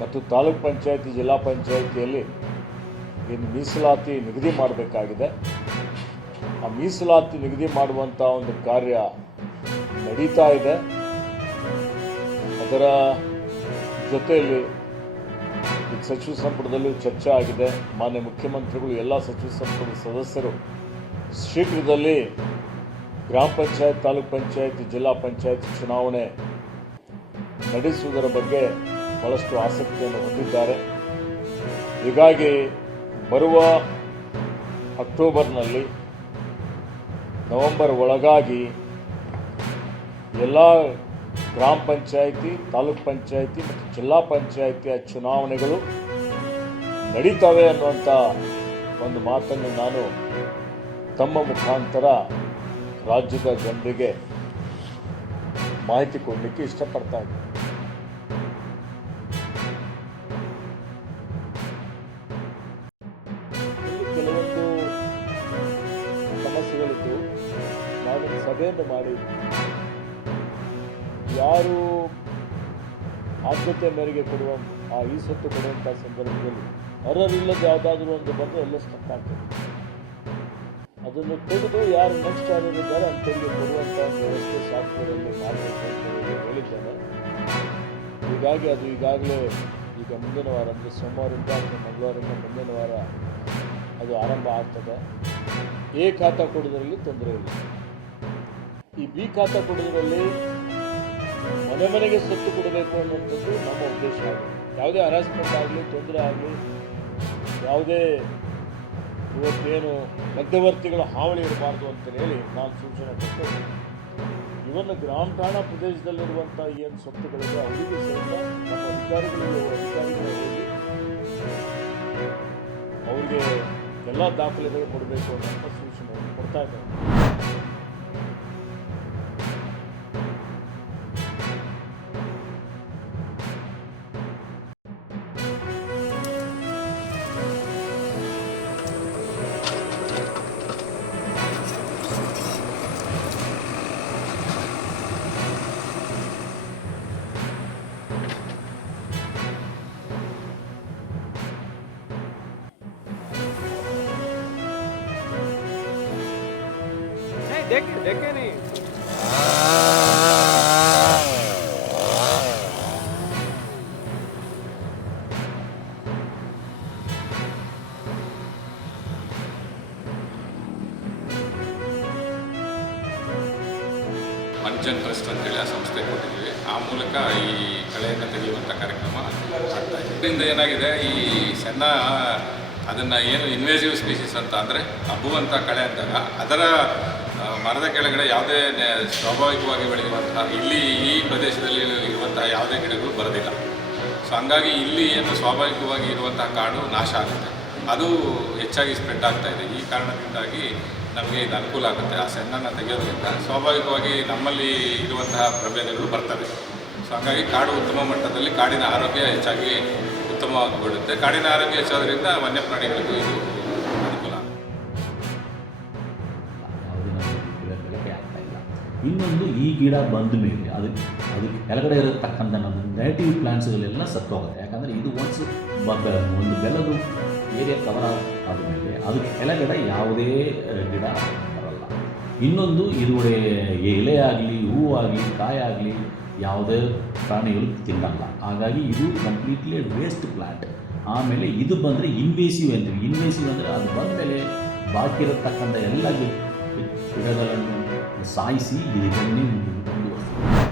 ಮತ್ತು ತಾಲೂಕ್ ಪಂಚಾಯತಿ ಜಿಲ್ಲಾ ಪಂಚಾಯತಿಯಲ್ಲಿ ಏನು ಮೀಸಲಾತಿ ನಿಗದಿ ಮಾಡಬೇಕಾಗಿದೆ. ಆ ಮೀಸಲಾತಿ ನಿಗದಿ ಮಾಡುವಂಥ ಒಂದು ಕಾರ್ಯ ನಡೀತಾ ಇದೆ. ಅದರ ಜೊತೆಯಲ್ಲಿ ಸಚಿವ ಸಂಪುಟದಲ್ಲೂ ಚರ್ಚೆ ಆಗಿದೆ. ಮಾನ್ಯ ಮುಖ್ಯಮಂತ್ರಿಗಳು ಎಲ್ಲ ಸಚಿವ ಸಂಪುಟದ ಸದಸ್ಯರು ಶೀಘ್ರದಲ್ಲಿ ಗ್ರಾಮ ಪಂಚಾಯತ್, ತಾಲೂಕ್ ಪಂಚಾಯತ್, ಜಿಲ್ಲಾ ಪಂಚಾಯತ್ ಚುನಾವಣೆ ನಡೆಸುವುದರ ಬಗ್ಗೆ ಬಹಳಷ್ಟು ಆಸಕ್ತಿಯನ್ನು ಹೊಂದಿದ್ದಾರೆ. ಹೀಗಾಗಿ ಬರುವ ಅಕ್ಟೋಬರ್ನಲ್ಲಿ ನವೆಂಬರ್ ಒಳಗಾಗಿ ಎಲ್ಲ ಗ್ರಾಮ ಪಂಚಾಯಿತಿ, ತಾಲೂಕ್ ಪಂಚಾಯಿತಿ ಮತ್ತು ಜಿಲ್ಲಾ ಪಂಚಾಯಿತಿಯ ಚುನಾವಣೆಗಳು ನಡೀತವೆ ಅನ್ನುವಂಥ ಒಂದು ಮಾತನ್ನು ನಾನು ತಮ್ಮ ಮುಖಾಂತರ ರಾಜ್ಯದ ಜನರಿಗೆ ಮಾಹಿತಿ ಕೊಡಲಿಕ್ಕೆ ಇಷ್ಟಪಡ್ತಾ ಇದ್ದೀನಿ. ಕೆಲವೊಂದು ಸಮಸ್ಯೆಗಳಿದ್ದು ನಾವು ಸಭೆಯನ್ನು ಮಾಡಿ ಯಾರು ಆದ್ಯತೆ ಮೇರೆಗೆ ಕೊಡುವ ಈ ಸ್ವತ್ತು ಕೊಡುವಂಥ ಸಂದರ್ಭದಲ್ಲಿ ಅರ್ಹರಿಲ್ಲದ ಯಾವುದಾದ್ರೂ ಒಂದು ಬಂದು ಎಲ್ಲ ಸ್ಟಕ್ ಆಗ್ತದೆ. ಅದನ್ನು ತೆಗೆದು ಯಾರು ನೆಕ್ಸ್ಟ್ ಯಾರಿದ್ದಾರೆ ಅಂತವರಿಗೆ ಕೊಡುವಂಥ ವ್ಯವಸ್ಥೆ ಸಾಫ್ಟ್ವೇರಲ್ಲಿ ಮಾಡಬೇಕು ಅಂತ ಹೇಳಿದ್ದೇನೆ. ಹೀಗಾಗಿ ಅದು ಈಗಾಗಲೇ ಈಗ ಮುಂದಿನ ವಾರ ಅಂದರೆ ಸೋಮವಾರದಿಂದ ಅಥವಾ ಮಂಗಳವಾರದಿಂದ ಮುಂದಿನ ವಾರ ಅದು ಆರಂಭ ಆಗ್ತದೆ. ಎ ಖಾತಾ ಕೊಡೋದ್ರಲ್ಲಿ ತೊಂದರೆ ಇಲ್ಲ. ಈ ಬಿ ಖಾತಾ ಕೊಡೋದ್ರಲ್ಲಿ ಮನೆ ಮನೆಗೆ ಸ್ವತ್ತು ಕೊಡಬೇಕು ಅನ್ನುವಂಥದ್ದು ನಮ್ಮ ಉದ್ದೇಶ ಆಗಿದೆ. ಯಾವುದೇ ಹರಾಸ್ಮೆಂಟ್ ಆಗಲಿ, ತೊಂದರೆ ಆಗಲಿ, ಯಾವುದೇ ಇವತ್ತೇನು ಮಧ್ಯವರ್ತಿಗಳ ಹಾವಳಿ ಇರಬಾರ್ದು ಅಂತ ಹೇಳಿ ನಾನು ಸೂಚನೆ ಕೊಟ್ಟು ಇವನ್ನು ಗ್ರಾಮ ಠಾಣಾ ಪ್ರದೇಶದಲ್ಲಿರುವಂಥ ಏನು ಸ್ವತ್ತುಗಳಿದೆ ಅವರಿಗೂ ಸಹಿತ ನಮ್ಮ ಅಧಿಕಾರಿಗಳು ಹೋಗಿ ಅವರಿಗೆ ಎಲ್ಲ ದಾಖಲೆಗಳು ಕೊಡಬೇಕು ಅನ್ನೋಂಥ ಸೂಚನೆಯನ್ನು ಕೊಡ್ತಾ ಇದ್ದಾರೆ. देखे नहीं ಮಂಜನ್ ಟ್ರಸ್ಟ್ ಅಂತೇಳಿ ಆ ಸಂಸ್ಥೆ ಕೊಟ್ಟಿದ್ದೀವಿ. ಆ ಮೂಲಕ ಈ ಕಳೆಯನ್ನು ತೆಗೆಯುವಂಥ ಕಾರ್ಯಕ್ರಮ ಆಗ್ತಾ ಇದೆ. ಇದರಿಂದ ಏನಾಗಿದೆ, ಈ ಸಣ್ಣ ಅದನ್ನು ಏನು ಇನ್ವೇಸಿವ್ ಸ್ಪೀಸೀಸ್ ಅಂತ ಅಂದರೆ ಹಬ್ಬುವಂಥ ಕಳೆ ಅಂದಾಗ ಅದರ ಮರದ ಕೆಳಗಡೆ ಯಾವುದೇ ಸ್ವಾಭಾವಿಕವಾಗಿ ಬೆಳೆಯುವಂತಹ ಇಲ್ಲಿ ಈ ಪ್ರದೇಶದಲ್ಲಿ ಇರುವಂತಹ ಯಾವುದೇ ಗಿಡಗಳು ಬರೋದಿಲ್ಲ. ಸೊ ಹಂಗಾಗಿ ಇಲ್ಲಿ ಏನು ಸ್ವಾಭಾವಿಕವಾಗಿ ಇರುವಂತಹ ಕಾಡು ನಾಶ ಆಗುತ್ತೆ, ಅದು ಹೆಚ್ಚಾಗಿ ಸ್ಪ್ರೆಡ್ ಆಗ್ತಾ ಇದೆ. ಈ ಕಾರಣದಿಂದಾಗಿ ನಮಗೆ ಇದು ಅನುಕೂಲ ಆಗುತ್ತೆ. ಆ ಸೆಣ್ಣನ್ನು ತೆಗೆಯೋದ್ರಿಂದ ಸ್ವಾಭಾವಿಕವಾಗಿ ನಮ್ಮಲ್ಲಿ ಇರುವಂತಹ ಪ್ರಭೇದಗಳು ಬರ್ತವೆ. ಸೊ ಹಾಗಾಗಿ ಕಾಡು ಉತ್ತಮ ಮಟ್ಟದಲ್ಲಿ ಕಾಡಿನ ಆರೋಗ್ಯ ಹೆಚ್ಚಾಗಿ ಉತ್ತಮವಾಗಿಬಿಡುತ್ತೆ. ಕಾಡಿನ ಆರೋಗ್ಯ ಹೆಚ್ಚೋದ್ರಿಂದ ವನ್ಯಪ್ರಾಣಿಗಳಿಗೂ ಇದು ಅನುಕೂಲ. ಇನ್ನೊಂದು, ಈ ಗಿಡ ಬಂದ ಮೇಲೆ ಅದಕ್ಕೆ ಕೆಳಗಡೆ ಇರತಕ್ಕಂಥ ನಮ್ಮ ನೇಟಿವ್ ಪ್ಲಾಂಟ್ಸ್ಗಳೆಲ್ಲ ಸತ್ತೋಗುತ್ತೆ. ಯಾಕಂದರೆ ಇದು ಒಂದು ಬೆಲ್ಲದ ಏರಿಯಾ ಕವರ್ ಆದಮೇಲೆ ಅದಕ್ಕೆ ಕೆಳಗಡೆ ಯಾವುದೇ ಗಿಡ ಬರಲ್ಲ. ಇನ್ನೊಂದು, ಇದುವರೆ ಎಲೆ ಆಗಲಿ, ಹೂವಾಗಲಿ, ಕಾಯಾಗಲಿ ಯಾವುದೇ ಪ್ರಾಣಿಗಳು ತಿನ್ನಲ್ಲ. ಹಾಗಾಗಿ ಇದು ಕಂಪ್ಲೀಟ್ಲಿ ವೇಸ್ಟ್ ಪ್ಲಾಂಟ್. ಆಮೇಲೆ ಇದು ಬಂದರೆ ಇನ್ವೇಸಿವ್ ಅಂತೀವಿ. ಇನ್ವೇಸಿವ್ ಅಂದರೆ ಅದು ಬಂದಮೇಲೆ ಬಾಕಿ ಇರತಕ್ಕಂಥ ಎಲ್ಲ ಗಿಡಗಳನ್ನು ಸಾಯಿಸಿ ಇದನ್ನೇ